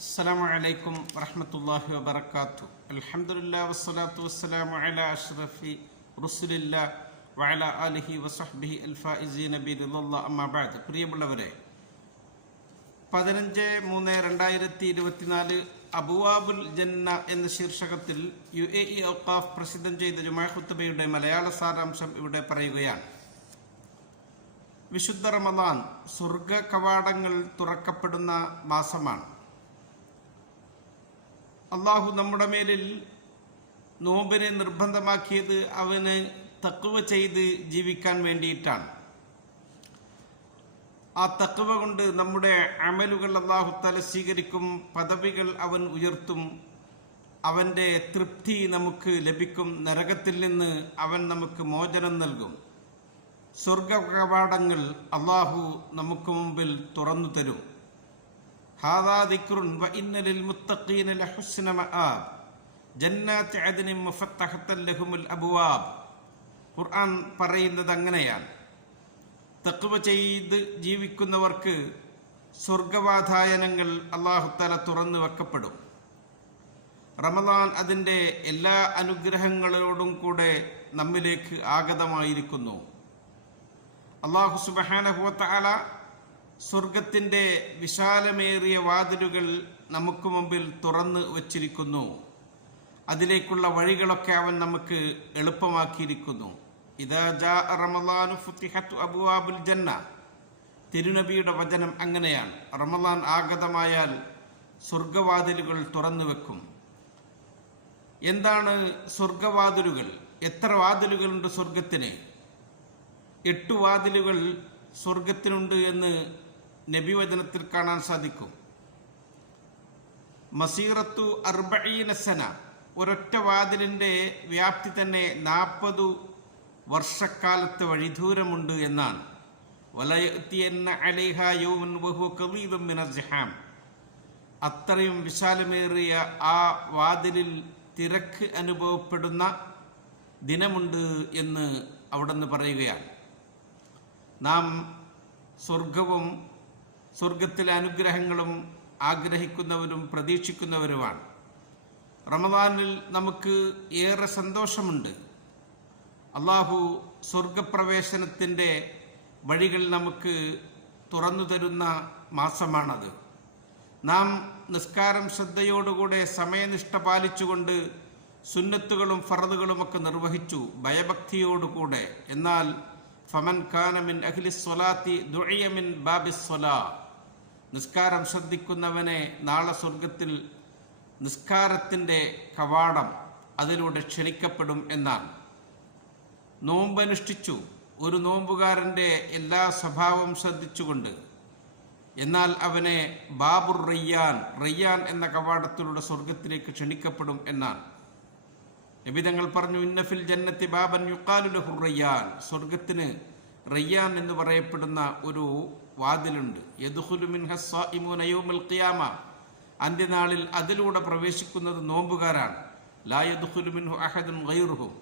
അസ്സലാമു അലൈക്കും വറഹ്മത്തുള്ളാഹി വബറകാതുഹു. അൽഹംദുലില്ലാഹി വസ്സലാത്തു വസ്സലാമു അലാ അഷ്റഫി റസൂലില്ലാഹി വഅലാ ആലിഹി വസഹ്ബിഹി അൽഫായിസീന ബിറിദല്ലാഹി അമ്മാ ബഅദ്. പ്രിയമുള്ളവരെ, 15/3/2024 അബ്വാബുൽ ജന്ന എന്ന ശീർഷകത്തിൽ UAE ഔഖാഫ് പ്രസിദ്ധം ചെയ്ത ജുമാ ഖുത്ബയുടെ മലയാള സാരാംശം ഇവിടെ പറയുകയാണ്. വിശുദ്ധ റമദാൻ സ്വർഗ കവാടങ്ങൾ തുറക്കപ്പെടുന്ന മാസമാണ്. അള്ളാഹു നമ്മുടെ മേലിൽ നോമ്പിനെ നിർബന്ധമാക്കിയത് അവന് തഖ്വ ചെയ്ത് ജീവിക്കാൻ വേണ്ടിയിട്ടാണ്. ആ തഖ്വ കൊണ്ട് നമ്മുടെ അമലുകൾ അള്ളാഹു തആല സ്വീകരിക്കും, പദവികൾ അവൻ ഉയർത്തും, അവൻ്റെ തൃപ്തി നമുക്ക് ലഭിക്കും, നരകത്തിൽ നിന്ന് അവൻ നമുക്ക് മോചനം നൽകും. സ്വർഗ കവാടങ്ങൾ അള്ളാഹു നമുക്ക് മുമ്പിൽ തുറന്നു തരും. ഹാദാ ദിക്റുൻ വ ഇന്ന ലിൽ മുത്തഖീന ലഹുസ്ന മആബ് ജന്നാത്ത് അദ്നിൻ മുഫത്തഹത്തൻ ലഹുമുൽ അബ്വാബ്. ഖുർആൻ പറയുന്നത് അങ്ങനെയാണ്. തഖ്വ ചെയ്ത് ജീവിക്കുന്നവർക്ക് സ്വർഗവാതായനങ്ങൾ അല്ലാഹു തആല തുറന്നു വെക്കപ്പെടും. റമദാൻ അതിൻ്റെ എല്ലാ അനുഗ്രഹങ്ങളോടും കൂടെ നമ്മിലേക്ക് ആഗതമായിരിക്കുന്നു. അല്ലാഹു സുബ്ഹാനഹു വ തആല സ്വർഗത്തിൻ്റെ വിശാലമേറിയ വാതിലുകൾ നമുക്ക് മുമ്പിൽ തുറന്നു വച്ചിരിക്കുന്നു. അതിലേക്കുള്ള വഴികളൊക്കെ അവൻ നമുക്ക് എളുപ്പമാക്കിയിരിക്കുന്നു. ഇദാ ജാഅ റമളാനു ഫുതിഹതു അബ്വാബുൽ ജന്ന. തിരുനബിയുടെ വചനം അങ്ങനെയാണ്. റമളാൻ ആഗതമായാൽ സ്വർഗവാതിലുകൾ തുറന്നു വെക്കും. എന്താണ് സ്വർഗവാതിലുകൾ? എത്ര വാതിലുകളുണ്ട് സ്വർഗത്തിന്? 8 വാതിലുകൾ സ്വർഗത്തിനുണ്ട് എന്ന് നബിവചനത്തിൽ കാണാൻ സാധിക്കും. മസീറത്തു 40 സന, ഒരൊറ്റ വാതിലിൻ്റെ വ്യാപ്തി തന്നെ 40 വർഷക്കാലത്തെ വഴിദൂരമുണ്ട് എന്നാണ്. വലയഅ്തിയന്ന അലൈഹാ യൗമുൻ വഹുവ ഖദീദുൻ മിനൽ സിഹാം. അത്രയും വിശാലമേറിയ ആ വാതിലിൽ തിരക്ക് അനുഭവപ്പെടുന്ന ദിനമുണ്ട് എന്ന് അവിടുന്ന് പറയുകയാണ്. നാം സ്വർഗവും സ്വർഗത്തിലെ അനുഗ്രഹങ്ങളും ആഗ്രഹിക്കുന്നവരും പ്രതീക്ഷിക്കുന്നവരുമാണ്. റമദാനിൽ നമുക്ക് ഏറെ സന്തോഷമുണ്ട്. അള്ളാഹു സ്വർഗപ്രവേശനത്തിൻ്റെ വഴികൾ നമുക്ക് തുറന്നു തരുന്ന മാസമാണത്. നാം നിസ്കാരം ശ്രദ്ധയോടുകൂടെ സമയനിഷ്ഠ പാലിച്ചുകൊണ്ട് സുന്നത്തുകളും ഫർദുകളുമൊക്കെ നിർവഹിച്ചു ഭയഭക്തിയോടുകൂടെ. എന്നാൽ ഫമൻ കാന മിൻ അഹ്ലി സ്വലാത്തി ദുഇയ മിൻ ബാബിസ് സ്വലാ. നിസ്കാരം ശ്രദ്ധിക്കുന്നവനെ നാളെ സ്വർഗത്തിൽ നിസ്കാരത്തിൻ്റെ കവാടം അതിലൂടെ ക്ഷണിക്കപ്പെടും എന്നാണ്. നോമ്പനുഷ്ഠിച്ചു ഒരു നോമ്പുകാരൻ്റെ എല്ലാ സ്വഭാവം ശ്രദ്ധിച്ചുകൊണ്ട്, എന്നാൽ അവനെ ബാബുർ റയ്യാൻ എന്ന കവാടത്തിലൂടെ സ്വർഗത്തിലേക്ക് ക്ഷണിക്കപ്പെടും എന്നാണ്. നബിതങ്ങൾ പറഞ്ഞു, ഇന്ന ഫിൽ ജന്നത്തി ബാബൻ യുഖാലു ലഹു റയ്യാൻ. സ്വർഗത്തിന് റയ്യാൻ എന്ന് പറയപ്പെടുന്ന ഒരു വാതിലുണ്ട്. യദ്ഖുലു മിൻഹ സ്സായിമൂന യൗമൽ ഖിയാമ. അന്ത്യനാളിൽ അതിലൂടെ പ്രവേശിക്കുന്നത് നോമ്പുകാരാണ്. ലാ യദ്ഖുലു മിൻഹു അഹദുൻ ഗൈറുഹും.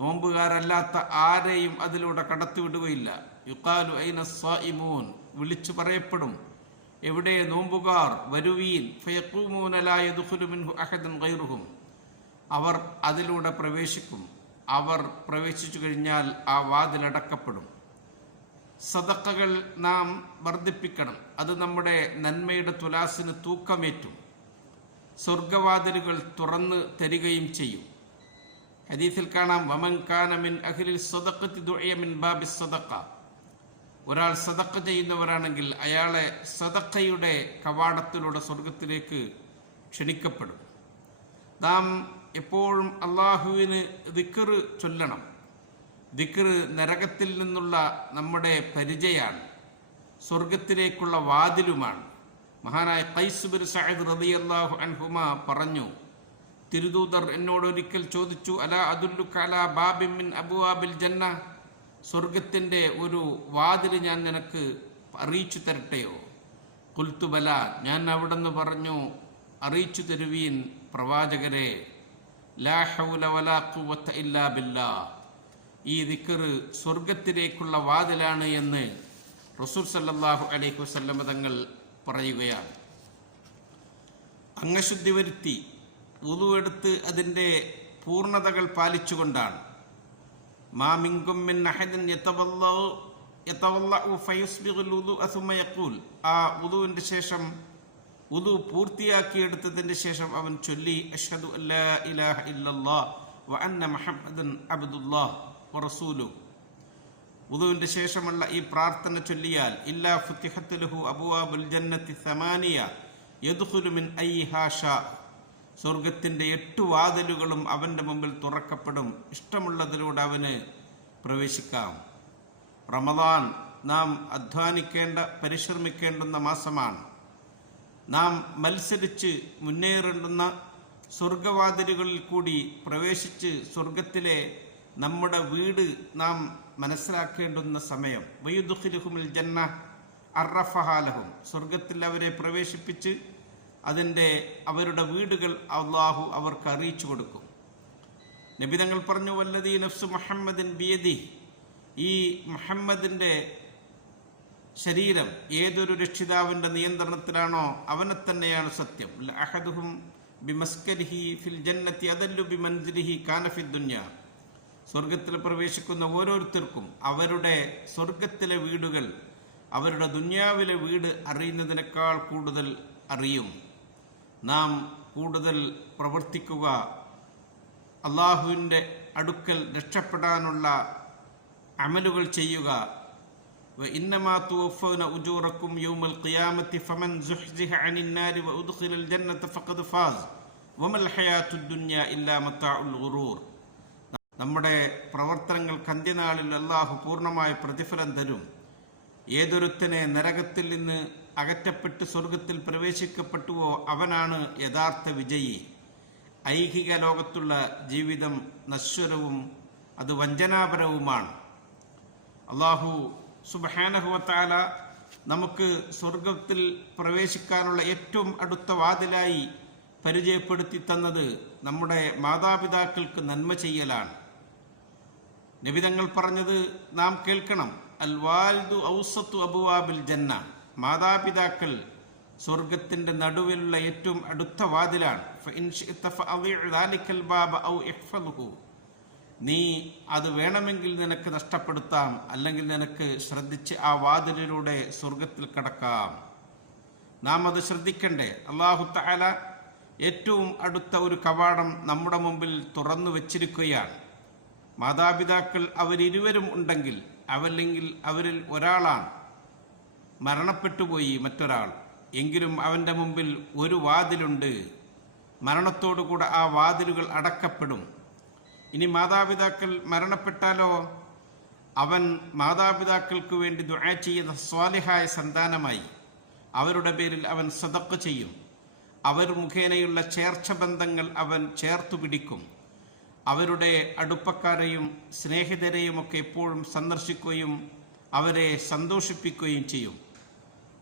നോമ്പുകാരല്ലാത്ത ആരെയും അതിലൂടെ കടത്തിവിടുകയില്ല. യുഖാലു ഐന സ്സായിമൂൻ. വിളിച്ചു പറയപ്പെടും, എവിടെ നോമ്പുകാർ, വരുവീൻ. ഫയഖൂമൂന ലാ യദ്ഖുലു മിൻഹു അഹദുൻ ഗൈറുഹും. അവർ അതിലൂടെ പ്രവേശിക്കും. അവർ പ്രവേശിച്ചു കഴിഞ്ഞാൽ ആ വാതിലടക്കപ്പെടും. സദഖകൾ നാം വർദ്ധിപ്പിക്കണം. അത് നമ്മുടെ നന്മയുടെ തുലാസിന് തൂക്കമേറ്റും സ്വർഗവാതിലുകൾ തുറന്ന് തരികയും ചെയ്യും. ഹദീസിൽ കാണാം, വമൻ കാന മിൻ അഹ്ലിൽ സദഖത്തി ദുഇയ മിൻ ബാബിസ് സദഖ. ഒരാൾ സദഖ ചെയ്യുന്നവരാണെങ്കിൽ അയാളെ സദഖയുടെ കവാടത്തിലൂടെ സ്വർഗത്തിലേക്ക് ക്ഷണിക്കപ്പെടും. നാം എപ്പോഴും അള്ളാഹുവിന് ദിക്ർ ചൊല്ലണം. ദിക്ർ നരകത്തിൽ നിന്നുള്ള നമ്മുടെ പരിചയാണ്, സ്വർഗത്തിലേക്കുള്ള വാതിലുമാണ്. മഹാനായ ഖൈസ് ബിൻ സഅദ് റളിയല്ലാഹു അൻഹുമാ പറഞ്ഞു, തിരുദൂതർ എന്നോട് ഒരിക്കൽ ചോദിച്ചു, അലാ അദുല്ലുക അലാ ബാബിൻ മിൻ അബ്വാബിൽ ജന്ന. സ്വർഗത്തിൻ്റെ ഒരു വാതിൽ ഞാൻ നിനക്ക് അറിയിച്ചു തരട്ടെയോ? ഖുൽതു ബല. ഞാൻ അവിടെന്ന് പറഞ്ഞു, അറിയിച്ചു തരുവീൻ പ്രവാചകരെ. ലാ ഹൗല വലാ ഖുവത ഇല്ലാ ബില്ലാഹ്. ഈ ദിക്ർ സ്വർഗത്തിലേക്കുള്ള വാതിലാണ് എന്ന് റസൂൽ സല്ലല്ലാഹു അലൈഹി വസല്ലം തങ്ങൾ പറയുകയാണ്. അംഗശുദ്ധി വരുത്തി വുളു എടുത്ത് അതിൻ്റെ പൂർണ്ണതകൾ പാലിച്ചുകൊണ്ടാണ്. മാ മിൻകും മിൻ അഹദിൻ യതവല്ലഉ ഫയുസ്ബിഗുൽ വുളുഅ സുമ്മ യഖൂൽ, ആ വുളുവിൻ്റെ ശേഷം വുളു പൂർത്തിയാക്കിയെടുത്തതിൻ്റെ ശേഷം അവൻ ചൊല്ലി അഷ്ഹദു അല്ലാ ഇലാഹ ഇല്ലല്ലാഹ് വ അന്ന മുഹമ്മദൻ അബ്ദുല്ലാഹ് വറസൂലുഹു. വുളുവിൻ്റെ ശേഷമുള്ള ഈ പ്രാർത്ഥന ചൊല്ലിയാൽ ഇല്ലാ ഫുത്തിഹത്ത് ലഹു അബ്വാബുൽ ജന്നത്തി സമാനിയ യദ്ഖുലു മിൻ അയ്യിഹാ ഷാ, സ്വർഗത്തിൻ്റെ 8 വാതിലുകളും അവൻ്റെ മുമ്പിൽ തുറക്കപ്പെടും, ഇഷ്ടമുള്ളതിലൂടെ അവന് പ്രവേശിക്കാം. റമദാൻ നാം അധ്വാനിക്കേണ്ട പരിശ്രമിക്കേണ്ടുന്ന മാസമാണ്. നാം മത്സരിച്ച് മുന്നേറേണ്ടുന്ന സ്വർഗവാതിലുകളിൽ കൂടി പ്രവേശിച്ച് സ്വർഗത്തിലെ നമ്മുടെ വീട് നാം മനസ്സിലാക്കേണ്ടുന്ന സമയം. വയുദ്ഖിലുഹുൽ ജന്ന അർറഫഹാലഹും, സ്വർഗത്തിൽ അവരെ പ്രവേശിപ്പിച്ച് അവരുടെ വീടുകൾ അള്ളാഹു അവർക്ക് അറിയിച്ചു കൊടുക്കും. നബി തങ്ങൾ പറഞ്ഞു, വല്ലദീ നഫ്സു മുഹമ്മദിൻ ബിയദി, ഈ മുഹമ്മദിൻ്റെ ശരീരം ഏതൊരു രക്ഷിതാവിൻ്റെ നിയന്ത്രണത്തിലാണോ അവനെ തന്നെയാണ് സത്യം. അഹദുഹും ബിമസ്കരിഹി ഫിൽ ജന്നത്തി അദല്ലു ബിമൻസിലിഹി കാന ഫിദ് ദുനിയ, സ്വർഗത്തിൽ പ്രവേശിക്കുന്ന ഓരോരുത്തർക്കും അവരുടെ സ്വർഗത്തിലെ വീടുകൾ അവരുടെ ദുനിയാവിലെ വീട് അറിയുന്നതിനേക്കാൾ കൂടുതൽ അറിയും. നാം കൂടുതൽ പ്രവർത്തിക്കുക, അള്ളാഹുവിൻ്റെ അടുക്കൽ രക്ഷപ്പെടാനുള്ള അമലുകൾ ചെയ്യുക. ഇന്നമാ തുവഫൗന ഉജൂറക്കും യൗമൽ ഖിയാമത്തി ഫമൻ സുഹ്സിഹ അനിൻ നാരി വഉദ്ഖിലൽ ജന്നത ഫഖദ് ഫാസ് വമൽ ഹയാത്തുദ് ദുനിയ ഇല്ലാ മതാഉൽ ഗുറൂർ. നമ്മുടെ പ്രവർത്തനങ്ങൾക്ക് അന്ത്യനാളിൽ അള്ളാഹു പൂർണ്ണമായ പ്രതിഫലം തരും. ഏതൊരുത്തനെ നരകത്തിൽ നിന്ന് അകറ്റപ്പെട്ട് സ്വർഗത്തിൽ പ്രവേശിക്കപ്പെട്ടുവോ അവനാണ് യഥാർത്ഥ വിജയി. ഐഹിക ലോകത്തുള്ള ജീവിതം നശ്വരവും അത് വഞ്ചനാപരവുമാണ്. അള്ളാഹു സുബ്ഹാനഹു വ തആല നമുക്ക് സ്വർഗത്തിൽ പ്രവേശിക്കാനുള്ള ഏറ്റവും അടുത്ത വാതിലായി പരിചയപ്പെടുത്തി തന്നത് നമ്മുടെ മാതാപിതാക്കൾക്ക് നന്മ ചെയ്യലാണ്. നബി തങ്ങൾ പറഞ്ഞത് നാം കേൾക്കണം. അൽ വാലിദു ഔസത്തു അബ്വാബിൽ ജന്ന, മാതാപിതാക്കൾ സ്വർഗത്തിന്റെ നടുവിലുള്ള ഏറ്റവും അടുത്ത വാതിലാണ്. ഫഇൻ ശിഅത ഫഅദിഉ ദാലികൽ ബാബ ഔ ഇഹ്ഫദ്ഹു, നീ അത് വേണമെങ്കിൽ നിനക്ക് നഷ്ടപ്പെടുത്താം, അല്ലെങ്കിൽ നിനക്ക് ശ്രദ്ധിച്ച് ആ വാതിലിലൂടെ സ്വർഗത്തിൽ കടക്കാം. നാം അത് ശ്രദ്ധിക്കണ്ടേ. അല്ലാഹു തആല ഏറ്റവും അടുത്ത ഒരു കവാടം നമ്മുടെ മുമ്പിൽ തുറന്നു വച്ചിരിക്കുകയാണ്. മാതാപിതാക്കൾ അവരിരുവരും ഉണ്ടെങ്കിൽ, അവല്ലെങ്കിൽ അവരിൽ ഒരാളാണ് മരണപ്പെട്ടുപോയി മറ്റൊരാൾ, എങ്കിലും അവൻ്റെ മുമ്പിൽ ഒരു വാതിലുണ്ട്. മരണത്തോടുകൂടെ ആ വാതിലുകൾ അടക്കപ്പെടും. ഇനി മാതാപിതാക്കൾ മരണപ്പെട്ടാലോ, അവൻ മാതാപിതാക്കൾക്ക് വേണ്ടി ദുആ ചെയ്യുന്ന സ്വാലിഹായ സന്താനമായി അവരുടെ പേരിൽ അവൻ സദഖ ചെയ്യും. അവർ മുഖേനയുള്ള ചേർച്ച ബന്ധങ്ങൾ അവൻ ചേർത്തു പിടിക്കും. അവരുടെ അടുപ്പക്കാരെയും സ്നേഹിതരെയും ഒക്കെ എപ്പോഴും സന്ദർശിക്കുകയും അവരെ സന്തോഷിപ്പിക്കുകയും ചെയ്യും.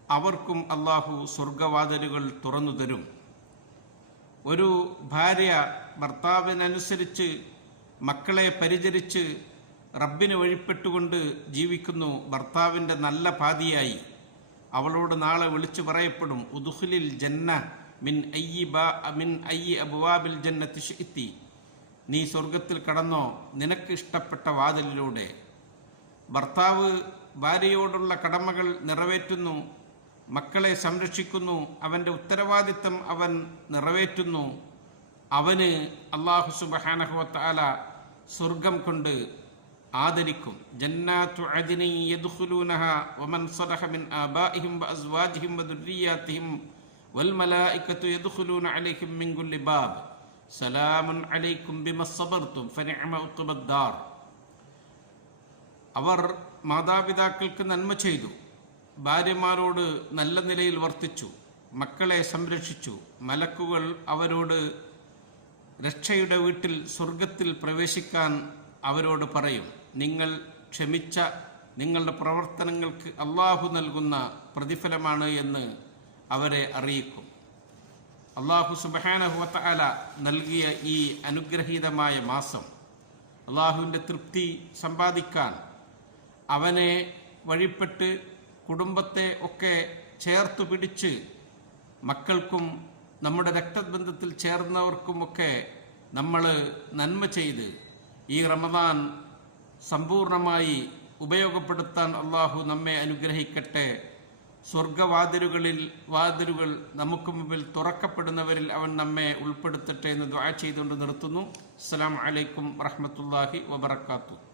അവർക്കും അള്ളാഹു സ്വർഗവാതിലുകൾ തുറന്നു തരും. ഒരു ഭാര്യ ഭർത്താവിനനുസരിച്ച് മക്കളെ പരിചരിച്ച് റബ്ബിന് വഴിപ്പെട്ടുകൊണ്ട് ജീവിക്കുന്നു. ഭർത്താവിൻ്റെ നല്ല പാതിയായി അവളോട് നാളെ വിളിച്ചു പറയപ്പെടും, ഉദ്ഖുലിൽ ജന്ന മിൻ അയ്യി അബ്വാബിൽ ജന്നത്തി ശിഅ്തി, നീ സ്വർഗത്തിൽ കടന്നോ നിനക്ക് ഇഷ്ടപ്പെട്ട വാതിലിലൂടെ. ഭർത്താവ് ഭാര്യയോടുള്ള കടമകൾ നിറവേറ്റുന്നു, മക്കളെ സംരക്ഷിക്കുന്നു, അവൻ്റെ ഉത്തരവാദിത്തം അവൻ നിറവേറ്റുന്നു. അവന് അല്ലാഹു സുബ്ഹാനഹു വ തആല സ്വർഗം കൊണ്ട് ആദരിക്കും. ജന്നാത്തു അദ്നി യദ്ഖുലൂനഹാ വമൻ സലഹ മിൻ ആബാഇഹിം വഅസ്വാജിഹിം വദുർരിയ്യാതിഹിം വൽ മലായികതു യദ്ഖുലൂന അലൈഹിം മിൻ കുല്ലി ബാബ് സലാമുൻ അലൈക്കും ബിമ സബർതും ഫനിഅമ ഉഖ്ബദ്ദാർ. അവർ മാതാപിതാക്കൾക്ക് നന്മ ചെയ്തു, ഭാര്യമാരോട് നല്ല നിലയിൽ വർത്തിച്ചു, മക്കളെ സംരക്ഷിച്ചു. മലക്കുകൾ അവരോട് രക്ഷയുടെ വീട്ടിൽ സ്വർഗത്തിൽ പ്രവേശിക്കാൻ അവരോട് പറയും. നിങ്ങൾ ക്ഷമിച്ച നിങ്ങളുടെ പ്രവർത്തനങ്ങൾക്ക് അള്ളാഹു നൽകുന്ന പ്രതിഫലമാണ് എന്ന് അവരെ അറിയിക്കും. അള്ളാഹു സുബ്ഹാനഹു വ തആല നൽകിയ ഈ അനുഗ്രഹീതമായ മാസം അള്ളാഹുവിൻ്റെ തൃപ്തി സമ്പാദിക്കാൻ, അവനെ വഴിപ്പെട്ട് കുടുംബത്തെ ഒക്കെ ചേർത്തു പിടിച്ച് മക്കൾക്കും നമ്മുടെ രക്തബന്ധത്തിൽ ചേർന്നവർക്കുമൊക്കെ നമ്മൾ നന്മ ചെയ്ത് ഈ റമദാൻ സമ്പൂർണമായി ഉപയോഗപ്പെടുത്താൻ അള്ളാഹു നമ്മെ അനുഗ്രഹിക്കട്ടെ. വാതിലുകൾ നമുക്ക് മുമ്പിൽ തുറക്കപ്പെടുന്നവരിൽ അവൻ നമ്മെ ഉൾപ്പെടുത്തട്ടെ എന്ന് ദുആ ചെയ്തുകൊണ്ട് നിർത്തുന്നു. അസ്സലാമു അലൈക്കും വറഹ്മത്തുള്ളാഹി വബറകാതുഹു.